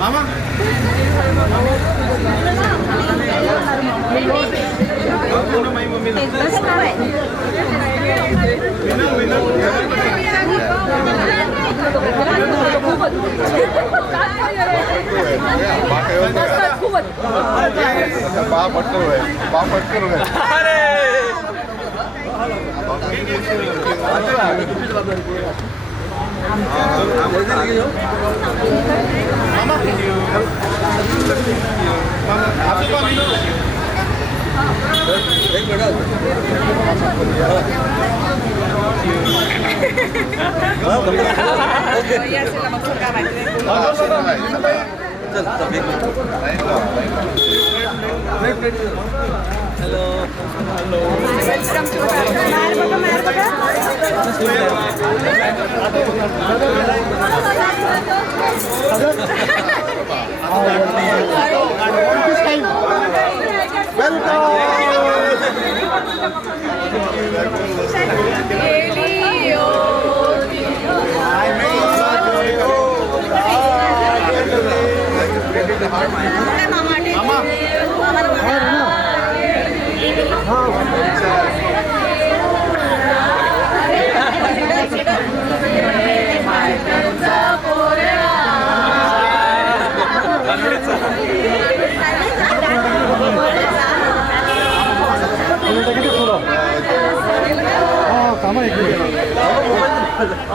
मामा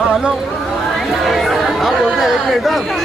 hello हाँ बोलते हैं 1 मिनट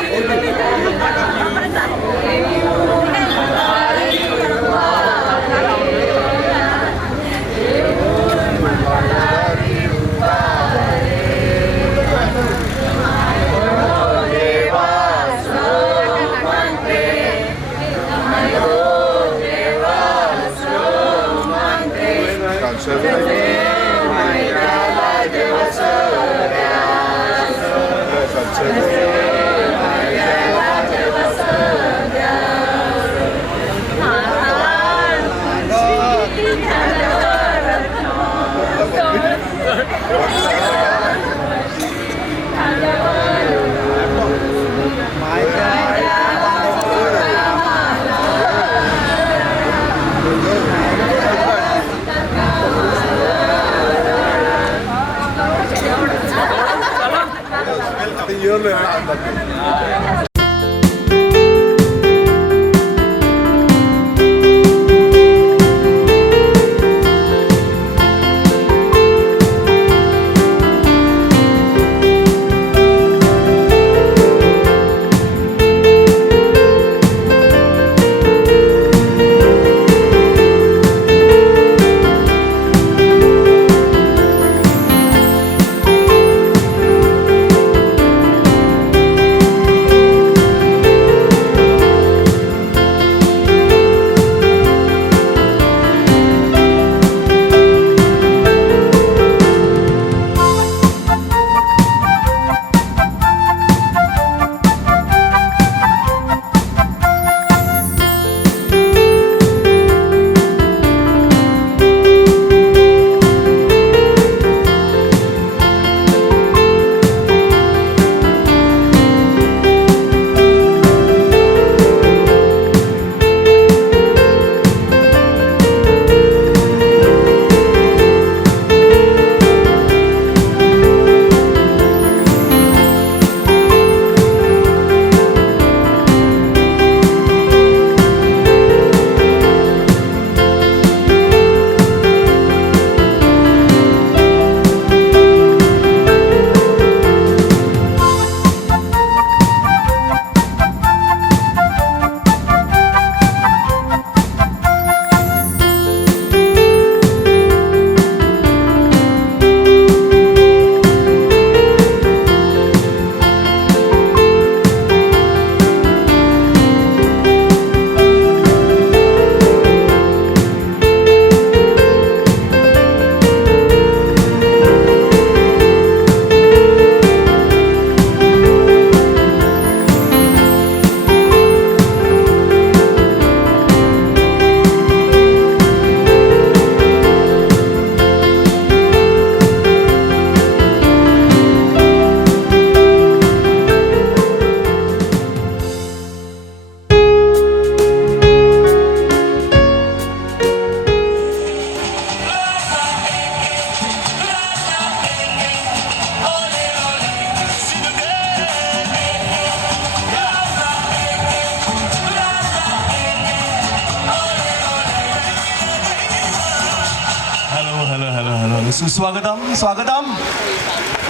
सुस्वागतम स्वागतम.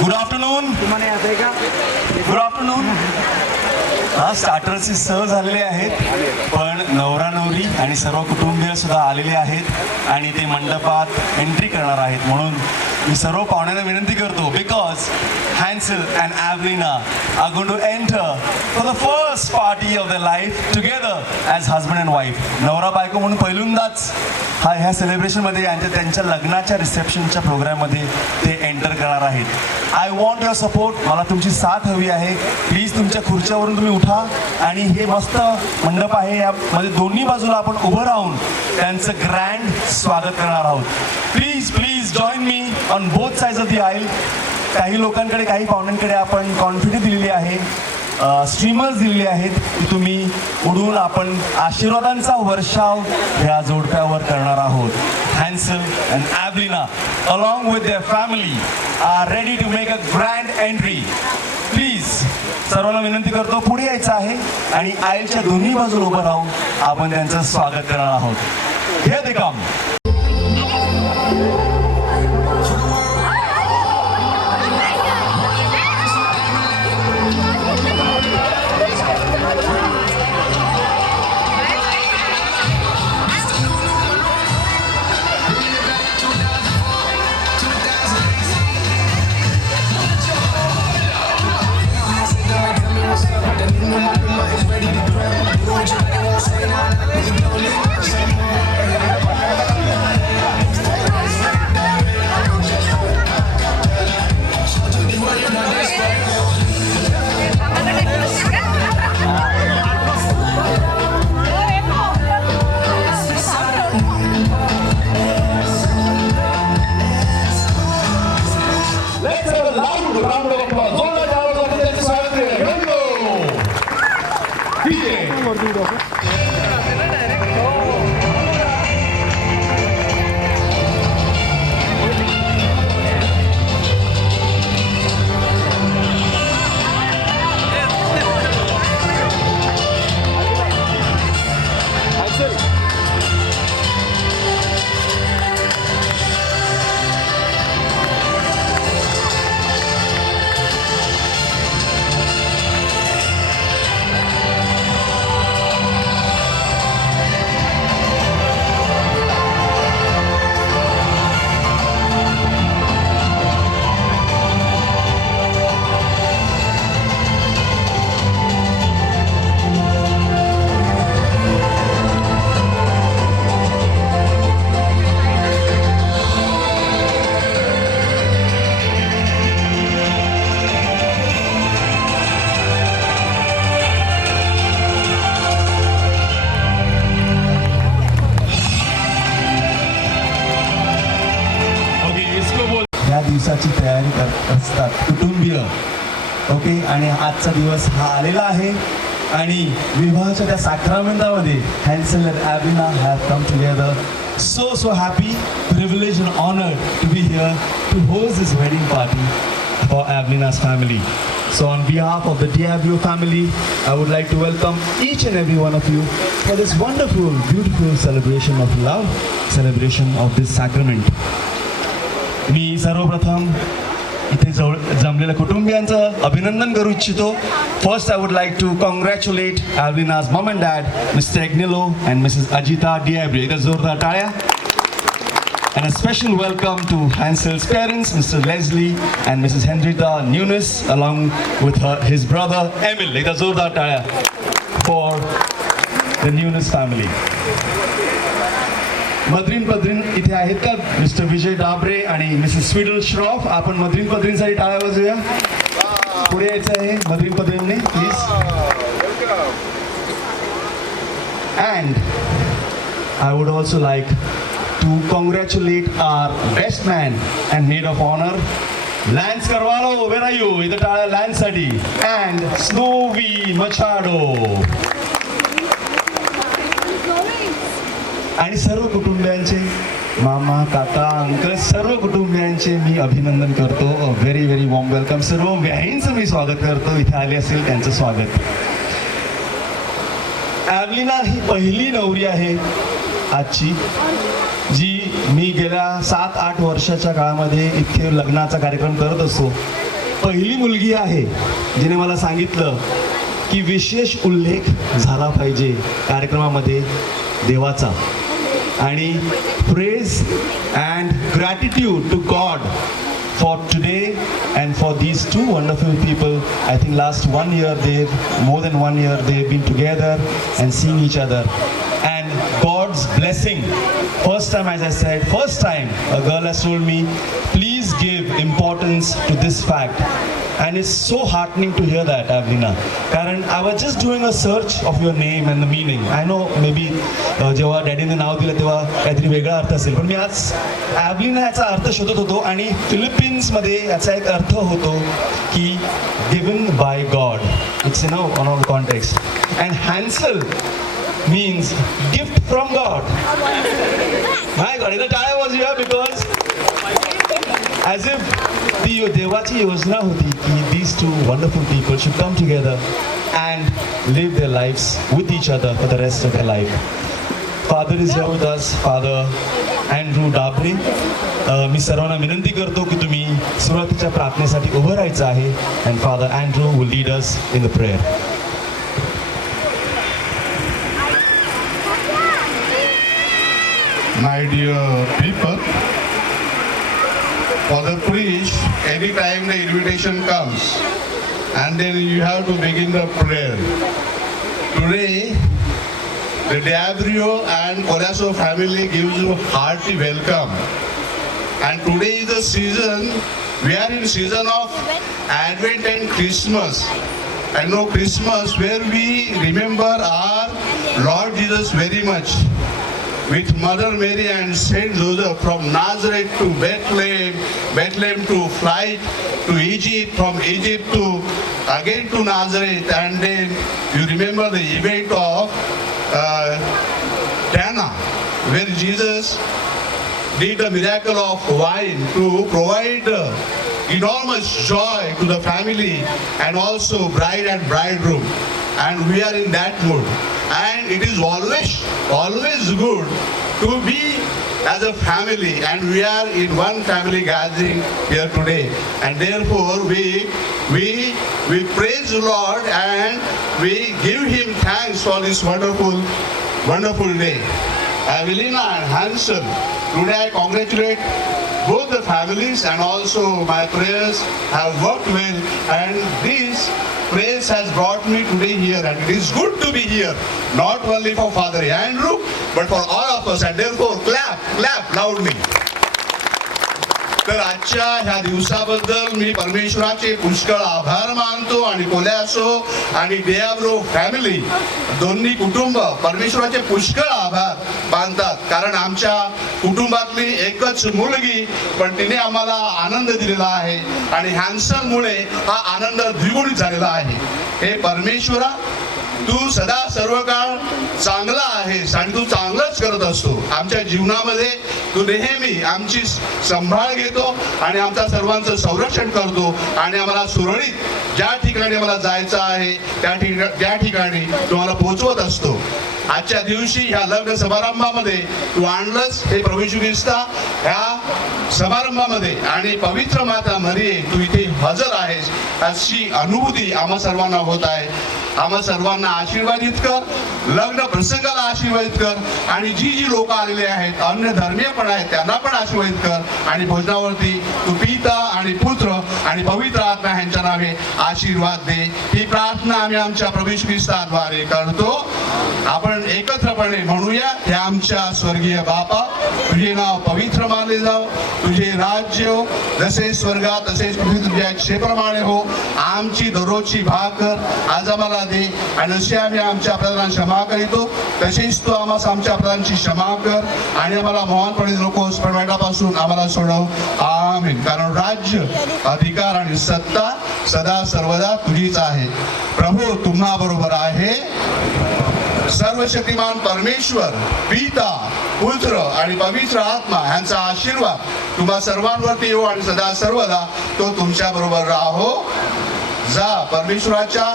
Good afternoon. Good afternoon. हा स्टार्टर्सची सर्व झालेले आहेत, पण नवरा नवरी आणि सर्व कुटुंबीय सुद्धा आलेले आहेत आणि ते मंडपात एंट्री करणार आहेत. म्हणून मी सर्व पाहुण्यांना विनंती करतो, because Hansel and Avelina are going to enter for the first party of the life together as husband and wife. नवरा बायको म्हणून पहिल्यांदाच ह्या सेलिब्रेशनमध्ये त्यांच्या लग्नाच्या रिसेप्शनच्या प्रोग्राममध्ये ते एंटर करणार आहेत. I want your support. मला तुमची साथ हवी आहे. प्लीज तुमच्या खुर्च्यावरून तुम्ही उठा आणि हे मस्त मंडप आहे, यामध्ये दोन्ही बाजूला आपण उभं राहून त्यांचं ग्रँड स्वागत करणार आहोत. Please please join me on both sides of the aisle. काही लोकांकडे, काही पाहुण्यांकडे आपण कॉन्फिडन्स दिलेली आहे, स्ट्रीमर्स दिलेले आहेत की तुम्ही उडून आपण आशीर्वादांचा वर्षाव ह्या जोडप्यावर करणार आहोत. Hansel and Avelina along with their family are ready to make a grand entry. Please सर्वांना विनंती करतो, पुढे यायचं आहे आणि आईच्या दोन्ही बाजूला उभं राहून आपण त्यांचं स्वागत करणार आहोत. Here they come. दिवसाची तयारी करत असतात कुटुंबीय. ओके, आणि आजचा दिवस हा आलेला आहे आणि विवाहाच्या त्या साक्रामेंटामध्ये Hansel and Avelina have come together. So happy, privileged and honored to be here to host this wedding party for Avlina's family. So on behalf of the Diablo family, I would like to welcome each and every one of you for this wonderful, beautiful celebration of love, celebration of this sacrament. मी सर्वप्रथम इथे जमलेल्या कुटुंबियांचं अभिनंदन करू इच्छितो. First I would like to congratulate Avelina's mum and dad, Mr Agnelo and Mrs Ajita D'Abreu. एकदा जोरदार टाळ्या. And a special welcome to Hansel's parents, Mr. Leslie and Mrs. Henrietta Nunes, along with his brother Emil. Ekda zordar taya for the Nunes family. मद्रीन पद्रीन इथे आहेत का? Mister विजय डाबरे आणि Mrs स्वीडल Shroff. आपण मद्रीन पद्रींसाठी टाळ्या वाजूया. पुढे यायचं आहे मद्रीन पद्रींनी please. And I would also like to congratulate our best man and maid of honor, Lance Carvalho. Where are you? इथं टाळ्या Lance साठी. And Snowy Machado. आणि सर्व कुटुंबियांचे, मामा, काका, अंकल, सर्व कुटुंबियांचे मी अभिनंदन करतो. Very very warm welcome. सर्व व्याहींचं मी स्वागत करतो. इथे आले असेल त्यांचं स्वागत. ॲव्लिना ही पहिली नवरी आहे आजची, जी मी गेल्या 7-8 वर्षाच्या काळामध्ये इथे लग्नाचा कार्यक्रम करत असतो. पहिली मुलगी आहे जिने मला सांगितलं की विशेष उल्लेख झाला पाहिजे कार्यक्रमामध्ये देवाचा. आणि praise and gratitude to God for today and for these two wonderful people. I think last 1 year, more than 1 year, they've been together and seeing each other. And God's blessing. First time, as I said, first time a girl has told me, please give importance to this fact. And it's so heartening to hear that, Avlina. Karan, I was just doing a search of your name and the meaning. I know maybe जेव्हा डॅडीने नाव दिलं तेव्हा काहीतरी वेगळा अर्थ असेल, पण मी आज ॲव्लिना याचा अर्थ शोधत होतो आणि फिलिपिन्समध्ये याचा एक अर्थ होतो की given by God. It's in on all context. And Hansel means gift from God. My God, इथं टाळ्या वाजूया because as if ती देवाची योजना होती की these two wonderful people should come together and live their lives with each other for the rest of their life. Father is here with us, Father Andrew Dabre. मी सर्वांना विनंती करतो की तुम्ही सुरुवातीच्या प्रार्थनेसाठी उभं राहायचं आहे. and Father Andrew will lead us in the prayer. My dear people, for the priest, anytime the invitation comes, and then you have to begin the prayer. Today, the Diabrio and Colasso family gives you hearty welcome. And today is the season, we are in season of Advent and Christmas. And no Christmas where we remember our Lord Jesus very much. With Mother Mary and Saint Joseph from Nazareth to Bethlehem, Bethlehem to flight to Egypt, from Egypt to again to Nazareth, and then you remember the event of Cana, where Jesus did the miracle of wine to provide enormous joy to the family and also bride and bridegroom. And we are in that mood. And it is always good to be as a family, and we are in one family gathering here today. And therefore we praise the Lord and we give Him thanks for this wonderful day. Avlina and Hansel, today I congratulate both the families, and also my prayers have worked well, and this praise has brought me today here, and it is good to be here, not only for Father Andrew, but for all of us, and therefore clap loudly. तर आजच्या ह्या दिवसाबद्दल मी परमेश्वराचे पुष्कळ आभार मानतो आणि कोल्यासो आणि डियाब्रो family दोन्ही कुटुंब परमेश्वराचे पुष्कळ आभार मानतात, कारण आमच्या कुटुंबातली एकच एकच मुलगी, पण तिने आम्हाला आनंद दिलेला आहे आणि हॅन्सनमुळे हा आनंद द्विगुणित झालेला आहे. हे परमेश्वरा, तू सदा सर्व काळ चांगला आहेस आणि तू चांगलंच करत असतो. आमच्या जीवनामध्ये तू नेहमी आमची संभाळ घेतो आणि आमच्या सर्वांचं संरक्षण करतो आणि आम्हाला सुरळीत ज्या ठिकाणी मला जायचं आहे त्या ठिकाणी तुम्हाला पोहोचवत असतो. आजच्या दिवशी ह्या लग्न समारंभामध्ये तू आणलंस हे प्रभू येशू ख्रिस्ता, ह्या समारंभामध्ये आणि पवित्र माता मरिये तू इथे हजर आहेस अशी अनुभूती आम्हा सर्वांना होत आहे. आम्हा सर्वांना आशीर्वादित कर, लग्न प्रसंगाला आशीर्वादित कर आणि जी जी लोक आलेले आहेत अन्य धर्मीय पण आहेत त्यांना पण आशीर्वादित कर आणि भोजनावरती तू पिता आणि पुत्र आणि पवित्र आत्मा यांच्या नावे आशीर्वाद दे. ही प्रार्थना आम्ही आमच्या प्रभू येशू ख्रिस्ताद्वारे करतो. आपण एकत्रपणे म्हणूया, हे आमच्या स्वर्गीय बापा, तुझे नाव पवित्र मानले जाओ, तुझे राज्य हो, जसे स्वर्गात तसेच पृथ्वी तुझ्या इच्छेप्रमाणे हो. आमची दररोजची भाकर आज आम्हाला दे आणि जसे आम्ही आमच्या अपराधांना क्षमा करीतो तसेच तू आम्हाला आमच्या अपराधांची क्षमा कर आणि आम्हाला मोहानपणे नकोस पण वाईटापासून आम्हाला सोडव. आमीन. कारण राज्य, अधिकार आणि सत्ता सदा सर्वदा तुझीच आहे. प्रभू तुम्हा बरोबर आहे. सर्वशक्तिमान परमेश्वर, पिता, पुत्र आणि पवित्र आत्मा यांचा आशीर्वाद तुम्हा सर्वांवरती येऊ आणि सदा सर्वदा तो तुमच्या बरोबर राहो. जा परमेश्वराच्या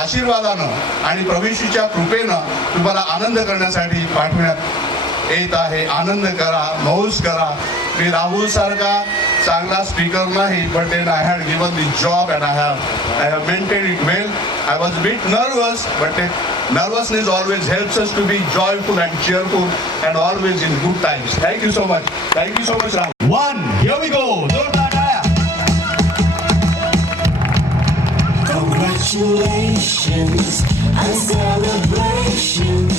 आशीर्वादानं आणि प्रभूच्या कृपेनं तुम्हाला आनंद करण्यासाठी पाठवण्यात येत आहे. आनंद करा, मौज करा. मी राहुल सारखा चांगला स्पीकर नाही, but then I had given the job and I have maintained it well. I was a bit nervous, but nervousness always helps us to be joyful and cheerful and always in good times. Thank you so much. Thank you so much, Rahul. One, here we go. जोरदार टाळ्या. Congratulations and celebrations.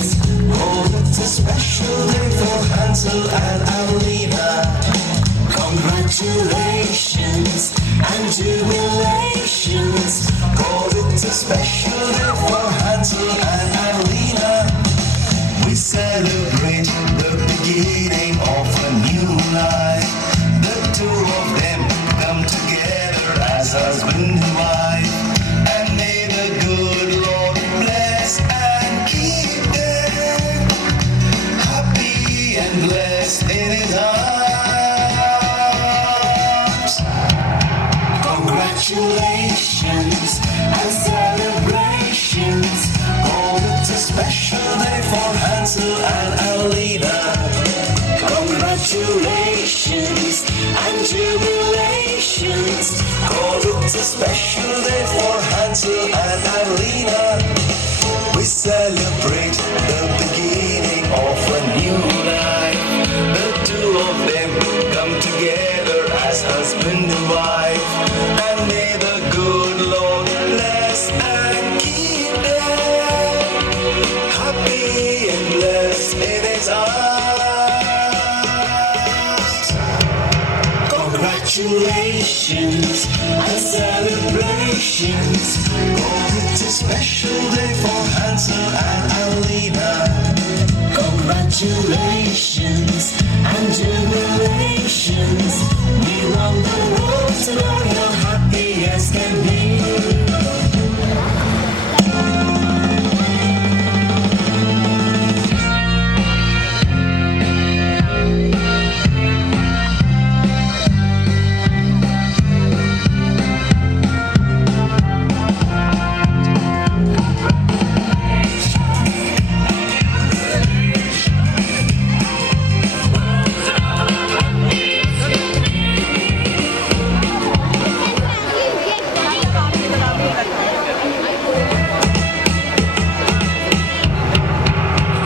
Oh, it's a special day for Hansel and Alina. Congratulations and jubilations. Oh, it's a special day for Hansel and Alina. We celebrate the beginning of a new life. The two of them come together as husband and wife. Blessed in his arms. Congratulations and celebrations. Oh, it's a special day for Hansel and Alina. Congratulations and jubilations. Oh, it's a special day for Hansel and Alina. We celebrate the beginning of a new life. The two of them come together as husband and wife. And may the good Lord bless and keep them happy and blessed in his arms. Congratulations and celebrations. Oh, it's a special day for Hansel and Alina. Congratulations and jubilations. We want the world to know you're happy as can be.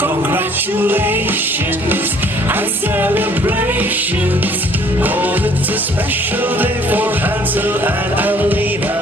Congratulations and celebrations. Oh, it's a special day for Hansel and Alina.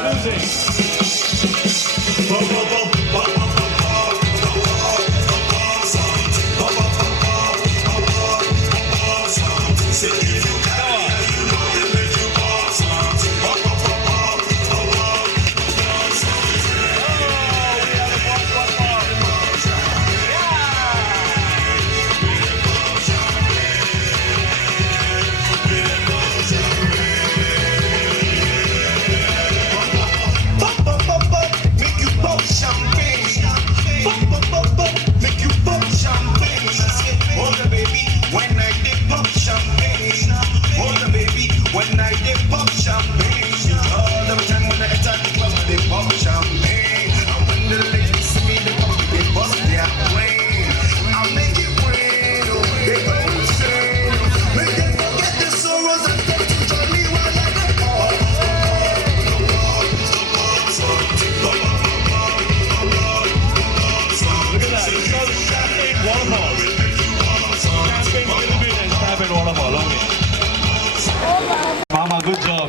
Good job.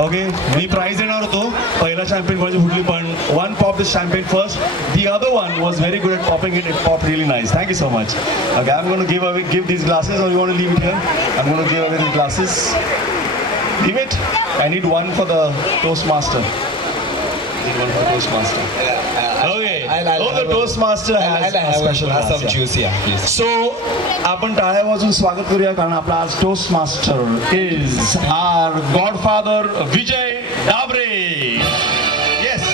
Okay, मी prize देणार होतो. पहिला champagne कोणाची फुटली पण one pop this champagne first. The other one was very good at popping it. It pop really nice. Thank you so much. Okay, I am gonna give these glasses or you want to leave it here? I'm going to give away these glasses. Leave it. I need one for the Toastmaster. Need one for the Toastmaster. Okay. The Toastmaster has a special glass, some yeah. juice, yeah, please. So, आपण टाळ्या वाजून स्वागत करूया कारण आपला आज toast master is our godfather Vijay Dabre. Yes.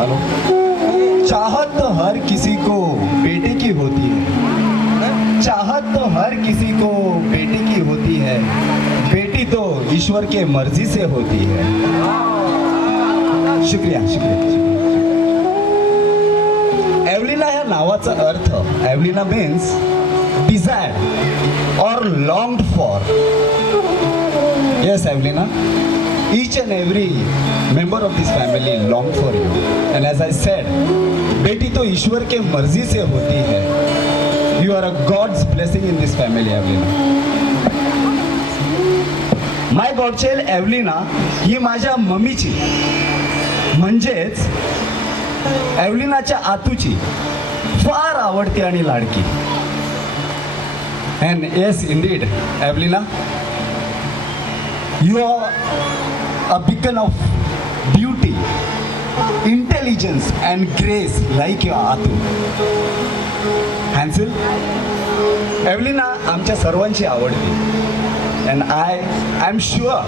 Hello. चाहत तो हर किसी को बेटे की होती है, चाहत तो हर किसी को बेटे की होती है, बेटी तो ईश्वर के मर्जी से होती है. शुक्रिया शुक्रिया. एव्हलिना या नावाचा अर्थ, Evelina means desired or longed for. Yes Evelina, each and every member of this family longed for you, and as I said, बेटी तो ईश्वर के मर्जी से होती है. You are a God's blessing in this family, एव्हलिना. My godchild एव्हलिना ही माझ्या मम्मीची म्हणजेच एव्हलिनाच्या आतूची फार आवडती आणि लाडकी. And yes indeed, एव्हलिना, you are a beacon of beauty, intelligence and grace like your Atu. Hansel, एव्हलिना आमच्या सर्वांची आवडती, and I am sure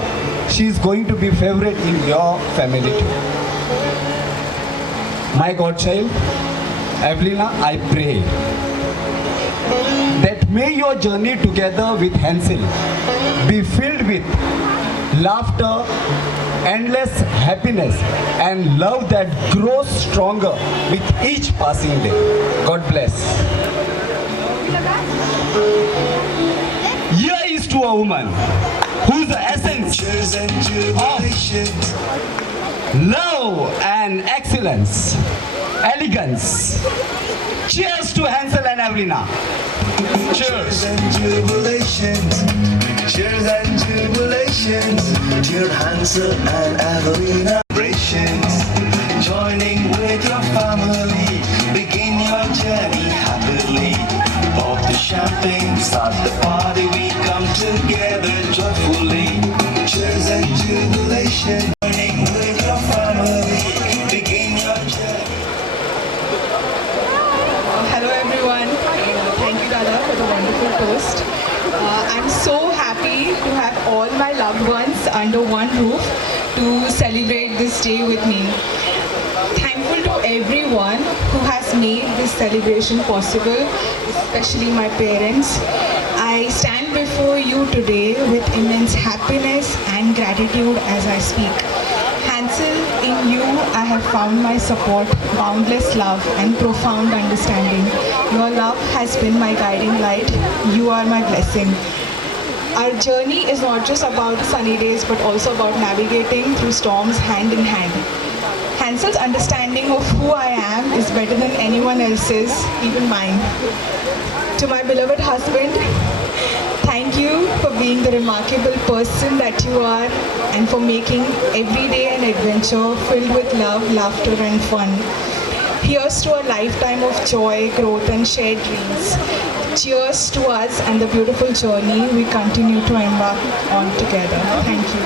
she is going to be favorite in your family too. My godchild, एव्हलिना, I pray that may your journey together with Hansel be filled with laughter, endless happiness and love that grows stronger with each passing day. God bless. Here is to a woman whose essence Cheers and jubilations. love and excellence, elegance. Cheers to Hansel and Evelina. Cheers. Cheers and jubilations. Cheers and jubilations. Dear Hansel and Evelina. Celebrations. Joining with your family. Begin your journey happily. Pop the champagne. Start the party. We come together joyfully. Cheers and jubilations. Joining with your family. Begin your journey. Hello everyone. Thank you Dada for the wonderful toast. I'm so happy to have all my loved ones under one roof to celebrate this day with me. Thankful to everyone who has made this celebration possible, especially my parents. I stand before you today with immense happiness and gratitude as I speak. Hansel, in you I have found my support, boundless love and profound understanding. Your love has been my guiding light. You are my blessing. Our journey is not just about sunny days but also about navigating through storms hand in hand. Hansel's understanding of who I am is better than anyone else's, even mine. To my beloved husband, thank you for being the remarkable person that you are and for making every day an adventure filled with love, laughter and fun. Here's to a lifetime of joy, growth and shared dreams. Cheers to us and the beautiful journey we continue to embark on together. Thank you.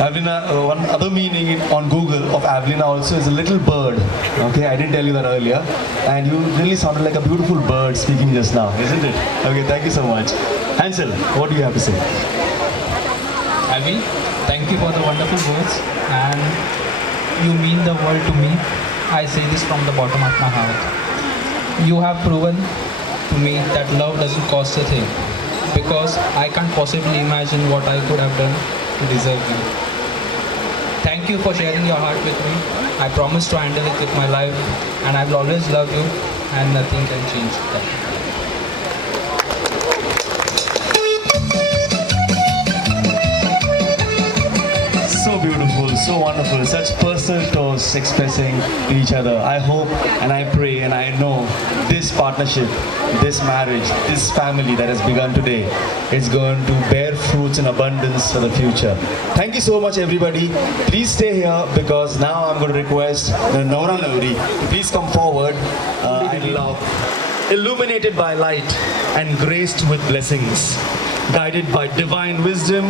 Evelina, one other meaning on Google of Evelina also is a little bird. Okay, I didn't tell you that earlier. And you really sounded like a beautiful bird speaking just now, isn't it? Okay, thank you so much. Hansel, what do you have to say? Avi, thank you for the wonderful words and you mean the world to me. I say this from the bottom of my heart. You have proven to me that love doesn't cost a thing. because I can't possibly imagine what I could have done to deserve you. Thank you for sharing your heart with me. I promise to handle it with my life, and I will always love you, and nothing can change that. So beautiful, so wonderful, such personal toasts expressing to each other. I hope and I pray and I know this partnership, this marriage, this family that has begun today is going to bear fruits in abundance for the future. Thank you so much, everybody. Please stay here because now I'm going to request the Naura Nauri to please come forward. I love illuminated by light and graced with blessings, guided by divine wisdom,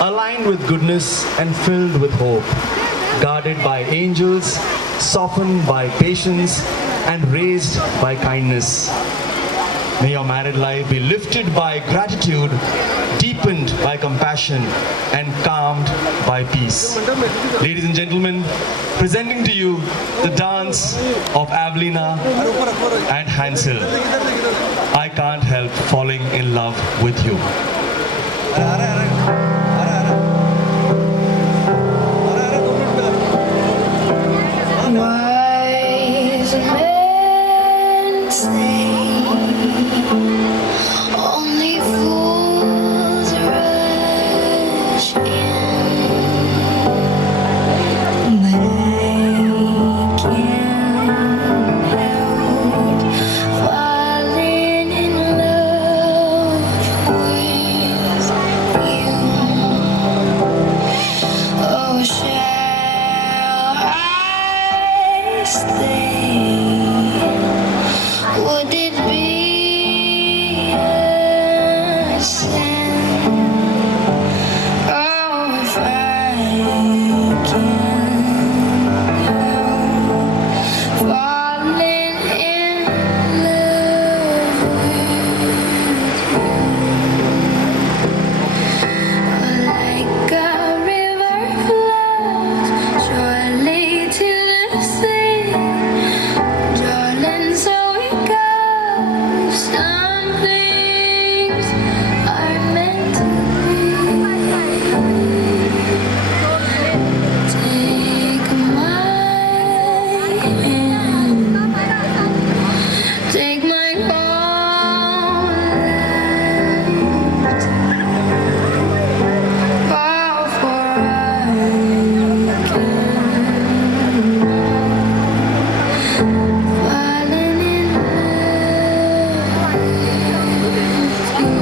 aligned with goodness and filled with hope, guarded by angels, softened by patience and raised by kindness. May your married life be lifted by gratitude, deepened by compassion and calmed by peace. Ladies and gentlemen, presenting to you the dance of Avelina and Hansel. I can't help falling in love with you. Wise men say only fools rush in, but I can't help falling in love with you. Oh, shall I stay? Would it be a sin? Oh, if I can't help falling in love with you. Like a river flows surely to the sea, darling, so it goes. Some things are meant to be. Take my hand, take my whole life. All for I can falling in love with you.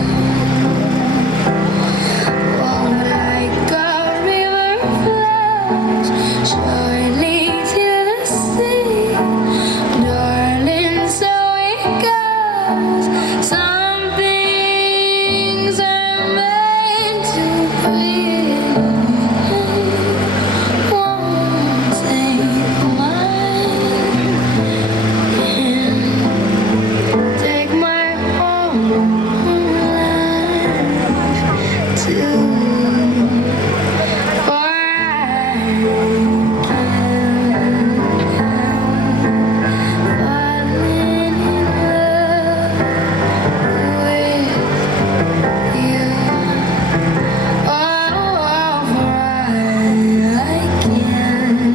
Oh, like a river flows surely to the sea, darling, so it goes. Some things are meant to be. Won't take my hand, take my whole life too. For I can't help falling in love with you. Oh, for I can't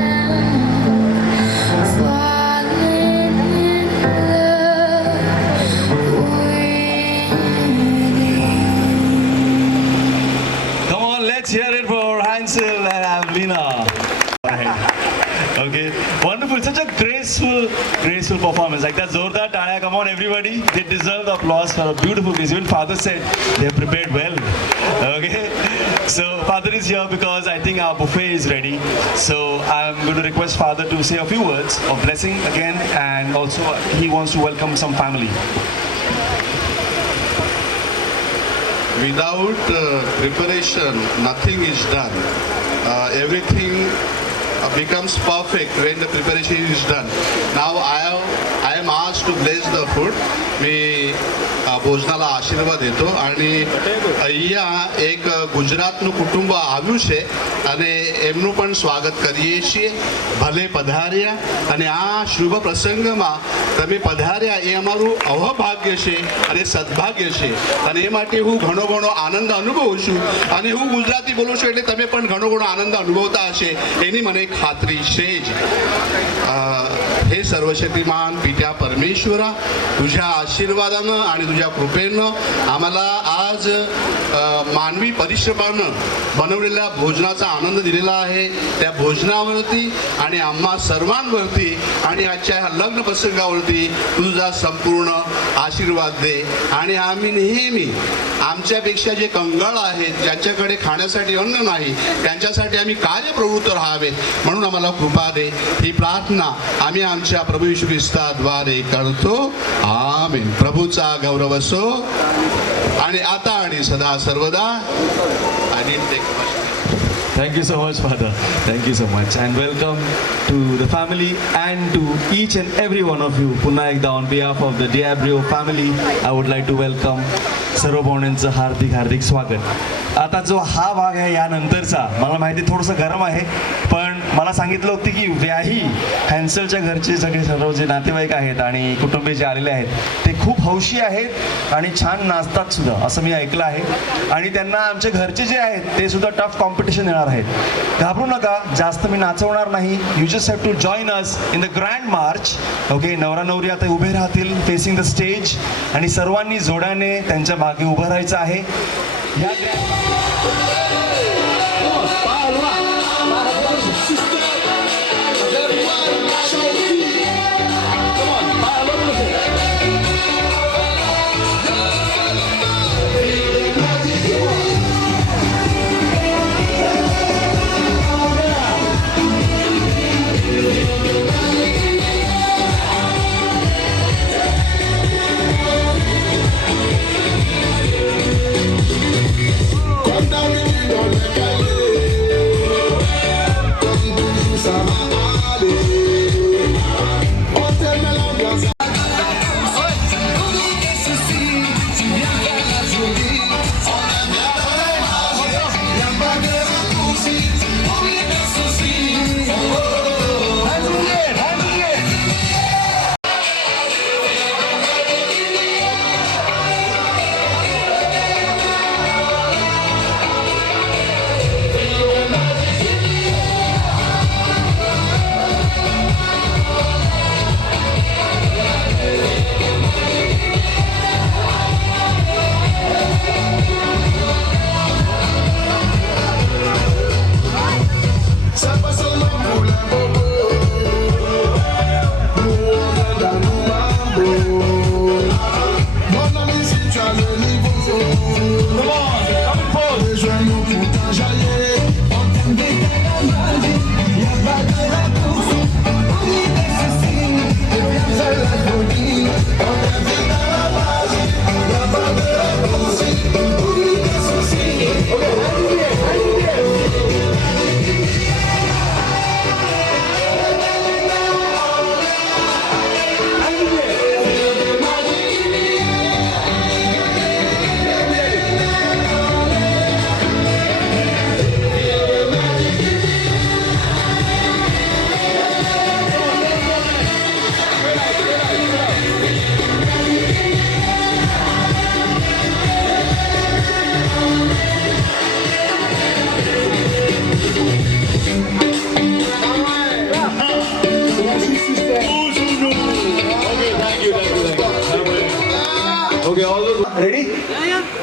help falling in love with you. Come on, let's hear it for Hansel and Avelina. Okay, wonderful. Such a graceful performance. Like that Zordar Taya. Come on, everybody. They deserve the applause for a beautiful piece. Even Father said they have prepared well. Okay, so Father is here because I think our buffet is ready. So I'm going to request Father to say a few words of blessing again, and also he wants to welcome some family. Without preparation, nothing is done. Everything becomes perfect when the preparation is done. Now I am asked to bless the food. मी भोजनाला आशीर्वाद देतो आणि या एक ગુજરાતનું કુટુંબ આવ્યું છે અને એમનું પણ સ્વાગત કરીએ છીએ. ભલે પધાર્યા અને આ શુભ પ્રસંગમાં તમે પધાર્યા એ અમારું અવભાગ્ય છે અને સદભાગ્ય છે અને એ માટે હું ઘણો આનંદ અનુભવું છું અને હું ગુજરાતી બોલું છું એટલે તમે પણ ઘણો આનંદ अनुभवता हशे एनी मने खात्री छे ज. हे सर्वशक्तिमान पित्या परमेश्वरा तुझ्या आशीर्वादानं आणि तुझ्या कृपेनं आम्हाला आज मानवी परिश्रमानं बनवलेल्या भोजनाचा आनंद दिलेला आहे. त्या भोजनावरती आणि आम्हा सर्वांवरती आणि आजच्या ह्या लग्न प्रसंगावरती तुझा संपूर्ण आशीर्वाद दे आणि आम्ही नेहमी आमच्यापेक्षा जे कंगाळ आहेत ज्यांच्याकडे खाण्यासाठी अन्न नाही त्यांच्यासाठी आम्ही कार्यप्रवृत्त राहावे म्हणून आम्हाला कृपा दे. ही प्रार्थना आम्ही आमच्या प्रभू येशू ख्रिस्ताद्वारे करतो. आमेन. प्रभूचा गौरव असो आणि आता आणि सदा सर्वदा. आणि Thank you so much, Father. Thank you so much. And welcome to the family and to each and every one of you. पुन्हा एकदा on behalf of the Diabrio family, I would like to welcome सर्व पाहुण्यांचं हार्दिक हार्दिक स्वागत. आता जो हा भाग आहे यानंतरचा मला माहिती थोडंसं गरम आहे पण मला सांगितलं होतं की व्याही हॅन्सलच्या घरचे सगळे सर्व जे नातेवाईक आहेत आणि कुटुंबीय जे आलेले आहेत ते खूप हौशी आहेत आणि छान नाचतात सुद्धा असं मी ऐकलं आहे आणि त्यांना आमचे घरचे जे आहेत ते सुद्धा टफ कॉम्पिटिशन येणार आहेत. घाबरू नका, जास्त मी नाचवणार नाही. You just have to join us in the grand march. Okay, नवरा नवरी आता उभे राहतील फेसिंग द स्टेज आणि सर्वांनी जोड्याने त्यांच्या मागे उभं राहायचं आहे.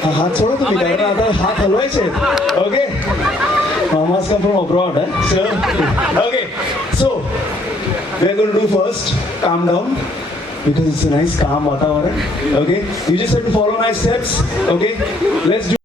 या हात सोडा तुम्ही कारण आता हात हलवायचे आहेत. Okay, mamas come from abroad, so okay, so we're going to do first calm down because it's a nice calm vatavaran. Okay, you just have to follow my steps. Okay, let's do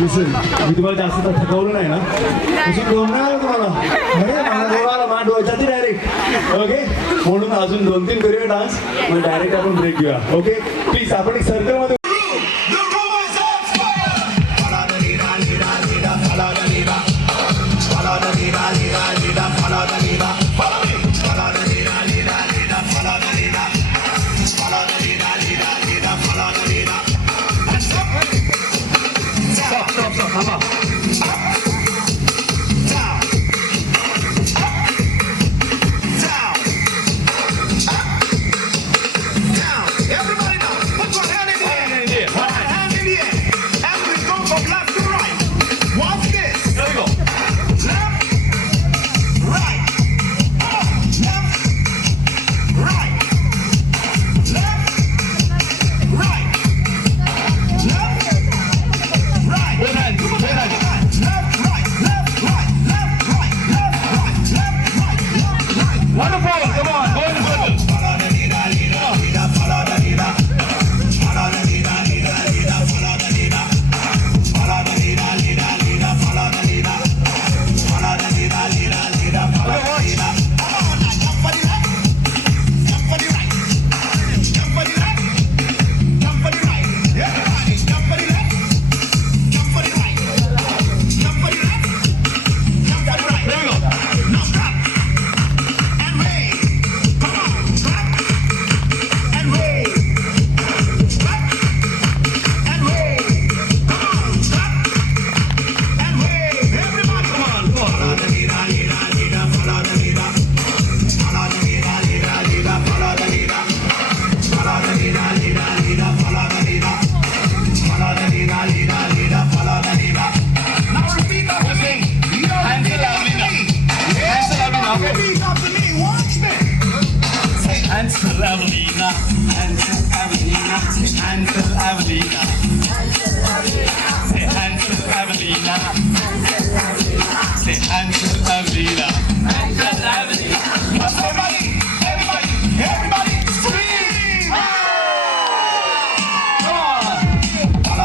listen me तुम्हाला जास्त थकवलं नाही ना अशी डोंगणार तुम्हाला अरे मला डोळाला मा डोळ्याची डायरेक्ट ओके म्हणून अजून 2-3 करूया डान्स मग डायरेक्ट आपण ब्रेक घेऊया ओके प्लीज आपण एक सर्कल मध्ये Hansel Evelina, Hansel Evelina, Hansel Evelina. Say Hansel Evelina. Say Hansel Evelina. Hansel Evelina. Everybody, everybody, everybody, scream! Come on! Come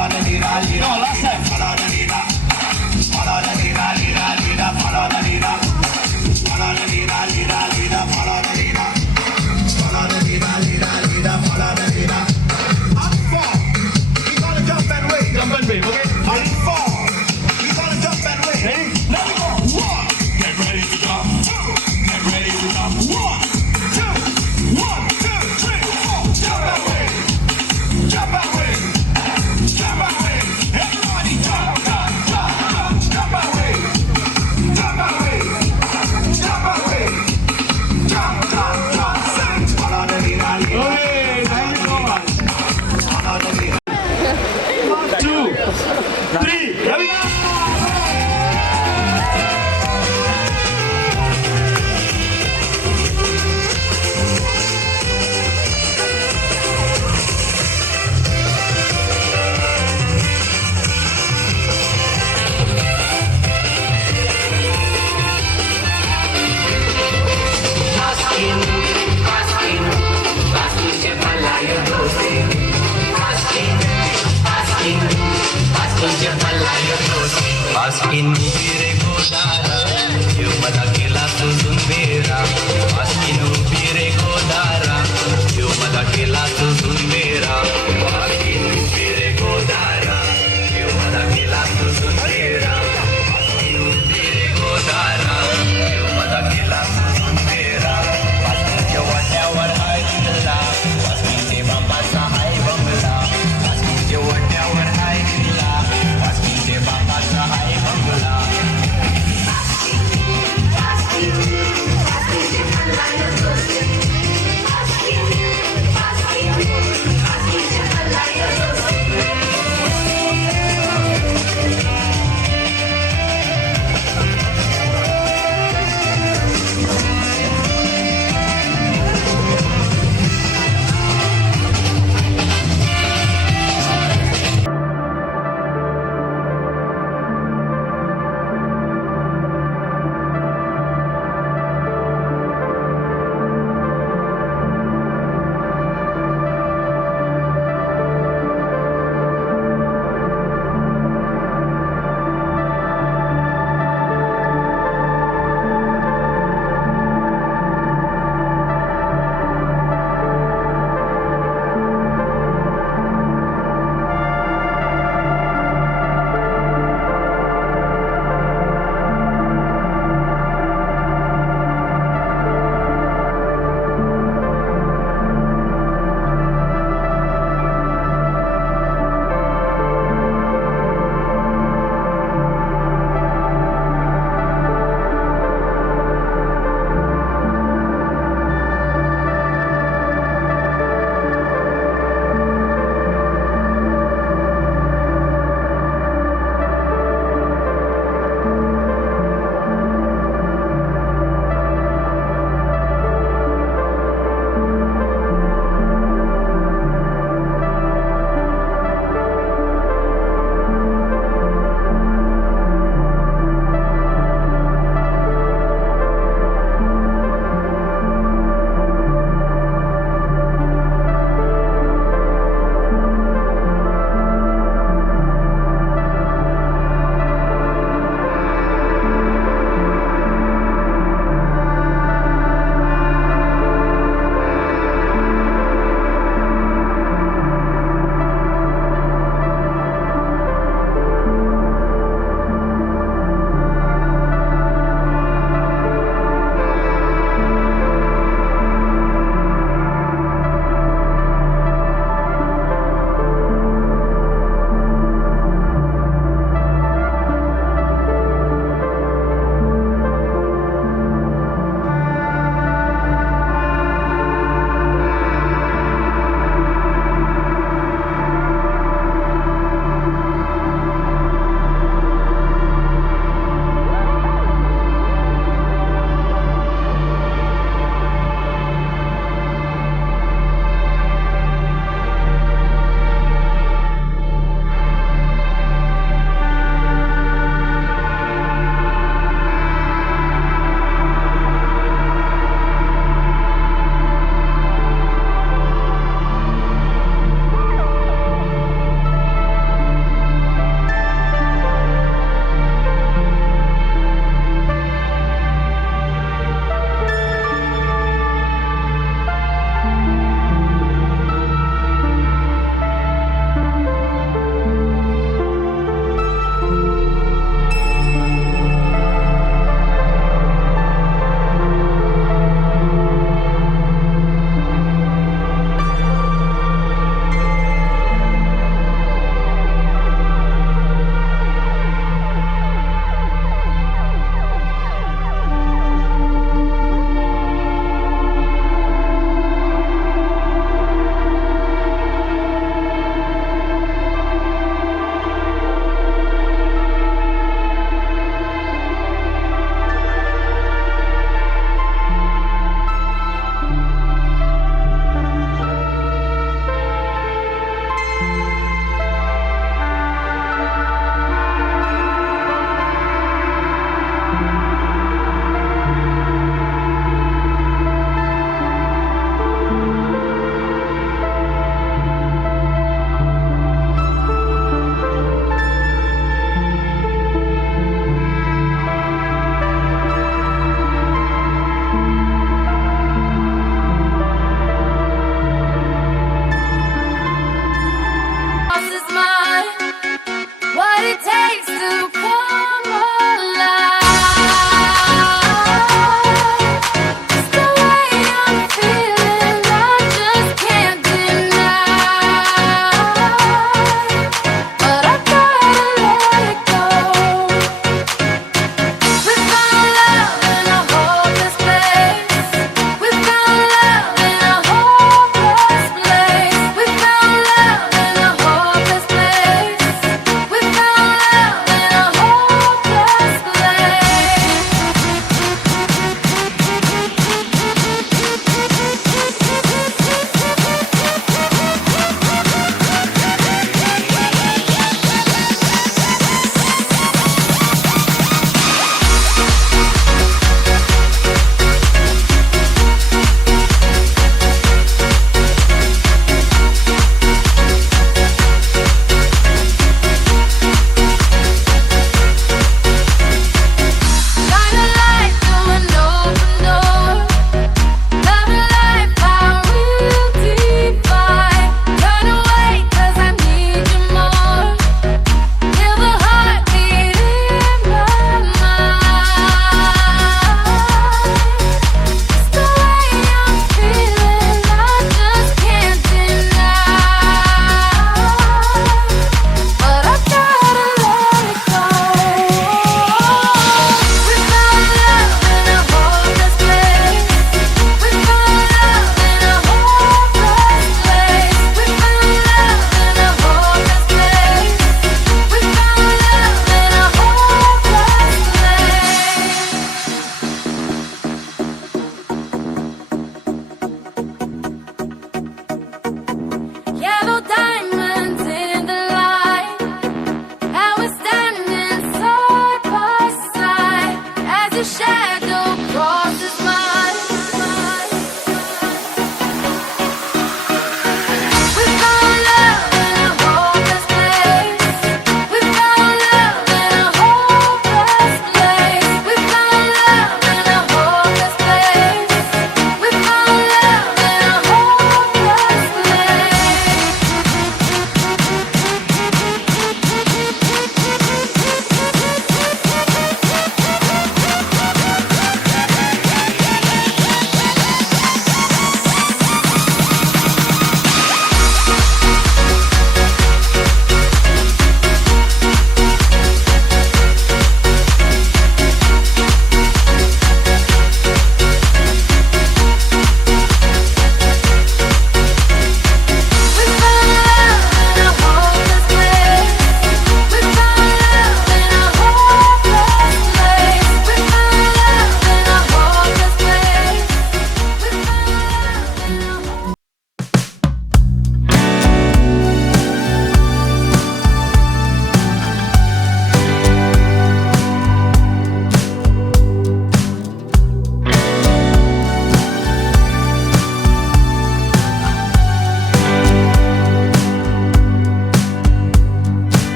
on, last time. Jump and wave, okay? On 4, we're gonna jump and wave. Ready? Let me go. 1, get ready to jump. 2, get ready to jump. 1, 2, 1, 2, 3, 4. Jump and wave. Jump and wave. Jump and wave. Everybody jump, jump, jump, jump. Jump and wave. Jump and wave. Jump and wave. Jump, jump, jump. Sing. Okay, thank you so much. 2, 3, here we go! Askin ubire godara, yo mala kela tuzun mera. Askin ubire godara, yo mala kela tuzun mera. Askin ubire godara, yo mala kela tuzun mera. Askin ubire godara.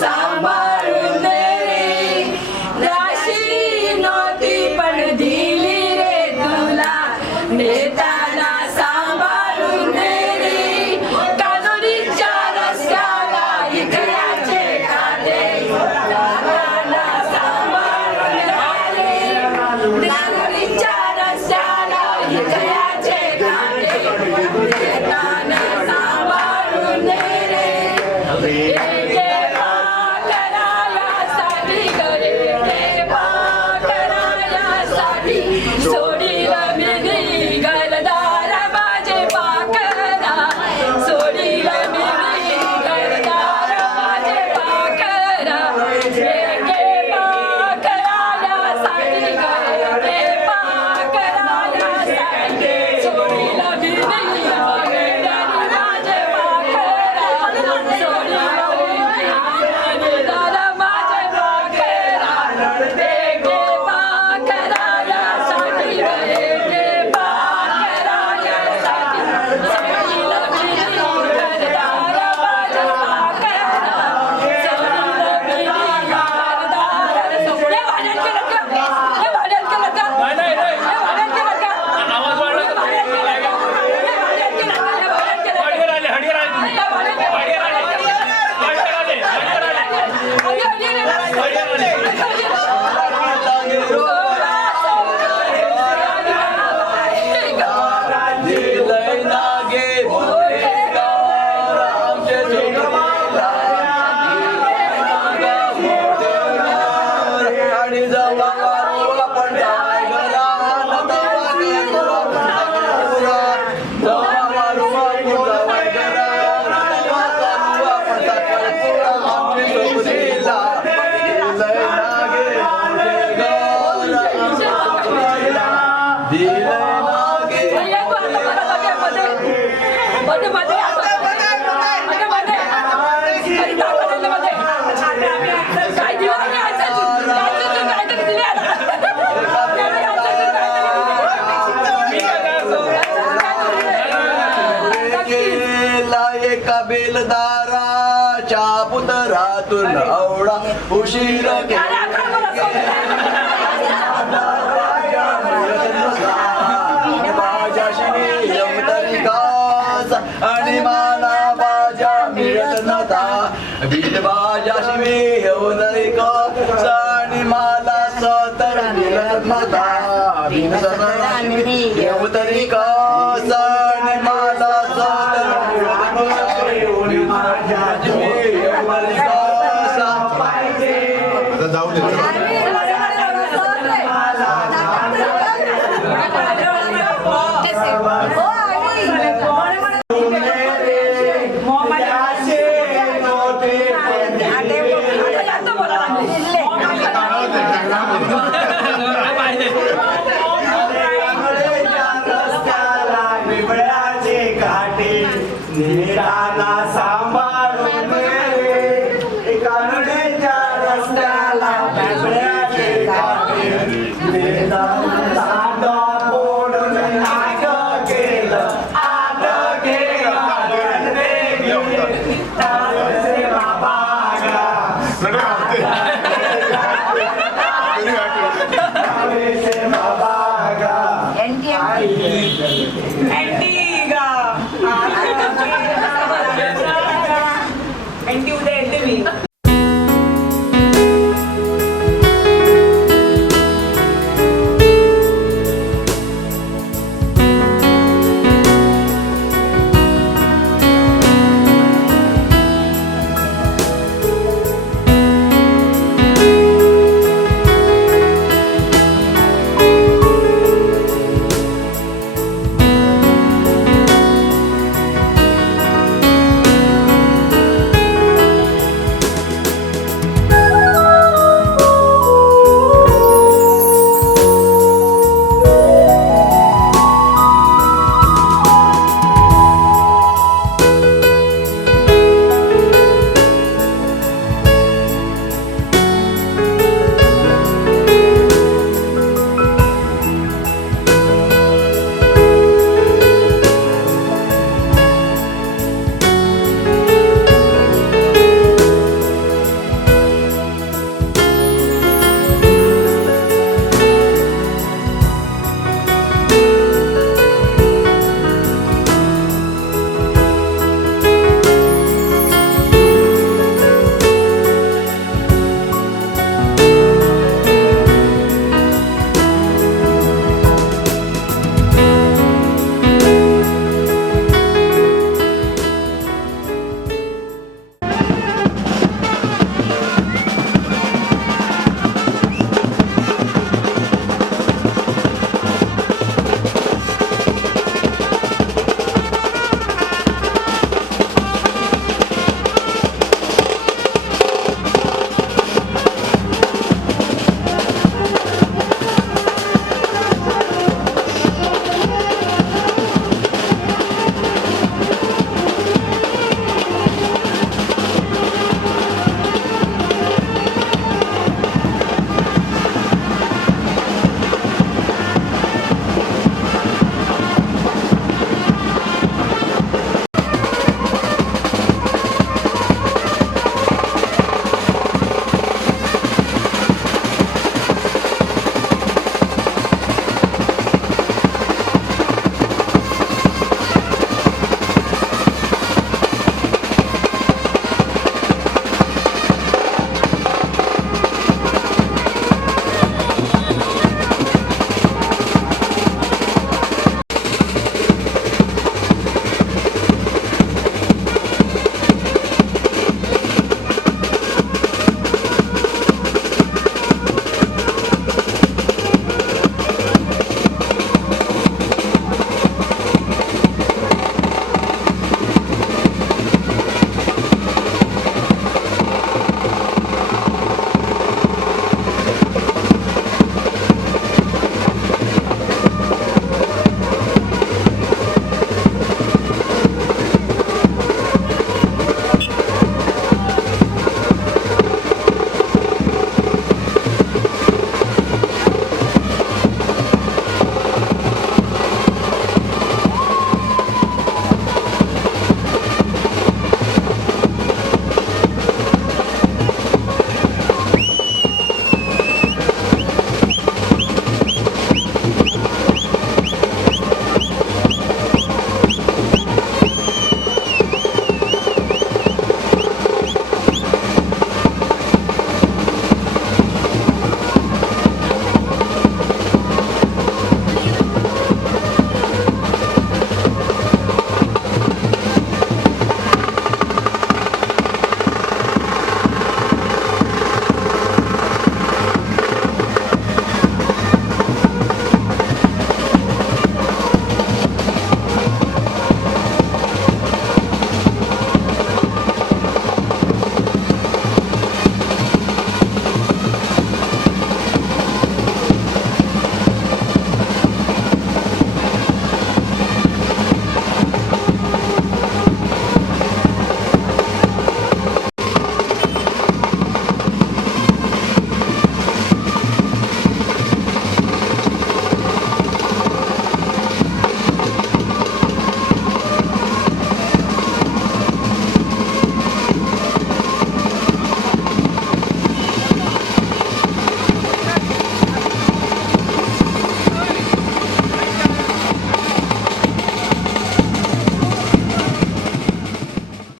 सांभाळून रे राशी नव्हती पण दिली रे तुला नेताना सांभाळून रे काजोरीच्या रस्त्याला इकड्याचे काटे नेताना सांभाळून रे काजोरीच्या रस्त्याला इकड्याचे काटे नेताना सांभाळून रे सोडीला मी गलदार माझे पाकरा सोडीला मी गलदार माझे पाकरा पाकराला साठी गे पाकराला साठी सोडीला मी गलदार माझे पाकरा सोडीला गलदार माझे पाकरा एका बेलदाराच्या पुतरातून आवडा उशीर आणि माना बाजा मिळत नव्हता बिनबाजाशी मी येऊन आणि मला सतर मिळत नव्हता बिन येऊ तरी कस आणि मला सतर जाऊ दे सांभाळून रस्त्याला